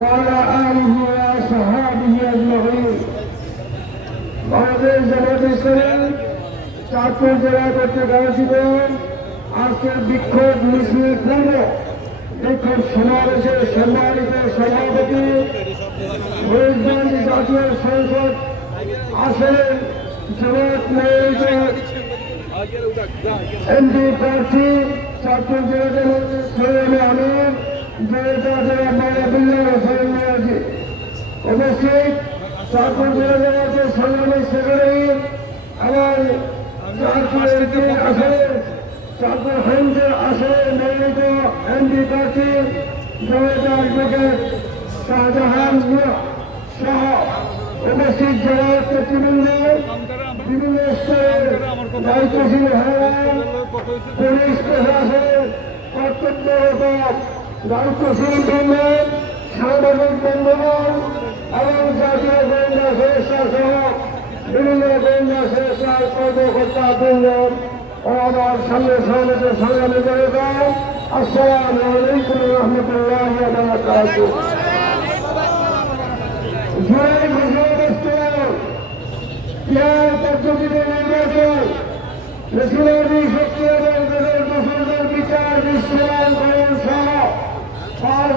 وعلى آله وصحابه أجمعين বাংলাদেশ জামাত ইসলামী চাঁদপুর জেলা কর্তৃক আয়োজিত আজকের বিক্ষোভ মিছিল পূর্ব বিক্ষোভ সমাবেশের সম্মানিত সভাপতি ফরিদগঞ্জ জাতীয় সংসদ আসেন জামাত মনোনীত এমপি প্রার্থী চাঁদপুর জেলা সৈয়দ আমির জেলা জেলা মায়াবুল্লাহ হোসেন মিয়াজি উপস্থিত চাঁদপুর জেলা জেলাতে সংগ্রামী সেক্রেটারি আমার চাঁদপুরের যে আসলে চাঁদপুর হেন্দ্রের আসলে মনোনীত এমপি প্রার্থী জনতা অ্যাডভোকেট শাহজাহান মিয়া সহ উপস্থিত জেলা নেতৃবৃন্দ বিভিন্ন স্তরের দায়িত্বশীল হওয়ার পুলিশ প্রশাসনের কর্তব্যরত দায়িত্বশীল বৃন্দ সাংবাদিক বন্ধুগণ এবং জাতীয় গোয়েন্দা সংস্থা সহ বিভিন্ন গোয়েন্দা সংস্থার কর্মকর্তা বৃন্দ ও আমার সামনে সমাবেত সংগ্রামী জনতা আসসালামু আলাইকুম রহমতুল্লাহ বারাকাতুহু জুলাই ঘোষণাগ্রস্ত পেয়ার পদ্ধতিতে নির্বাচন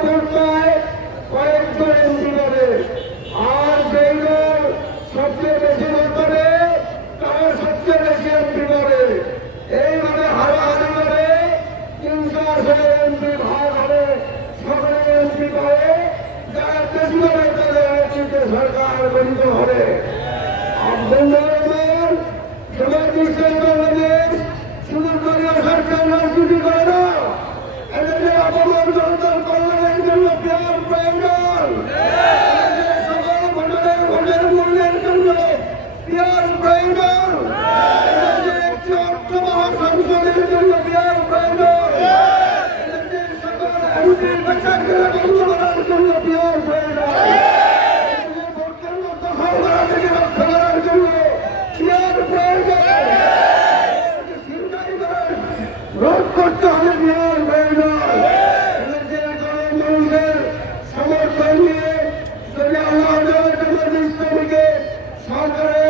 Thank you. করতে হবে বিহার মানুষের সমর্থন নিয়ে যদি আল্লাহ ইসলামীকে সরকারে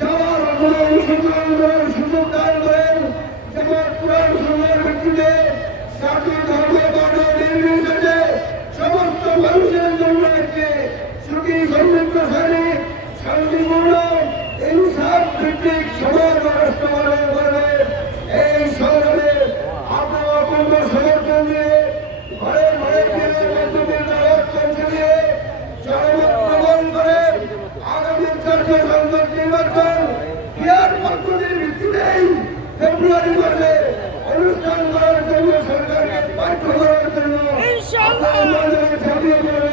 যাওয়ার কোনো সুযোগ সুযোগ দান করেন, যেমন পুরাণ সময়ের ভিত্তিতে জাতি ধর্ম বর্ণ নির্বিশেষে সমস্ত মানুষের জন্য একটি সুখী সমৃদ্ধশালী শান্তিপূর্ণ ভিত্তিক সমাজ জাতীয় সংসদ নির্বাচন। ক্রিয়ার পদ্ধতির ভিত্তিতেই ফেব্রুয়ারি মাসে অনুষ্ঠান করার জন্য সরকারকে বাধ্য করার জন্য ছাপিয়ে পড়বে।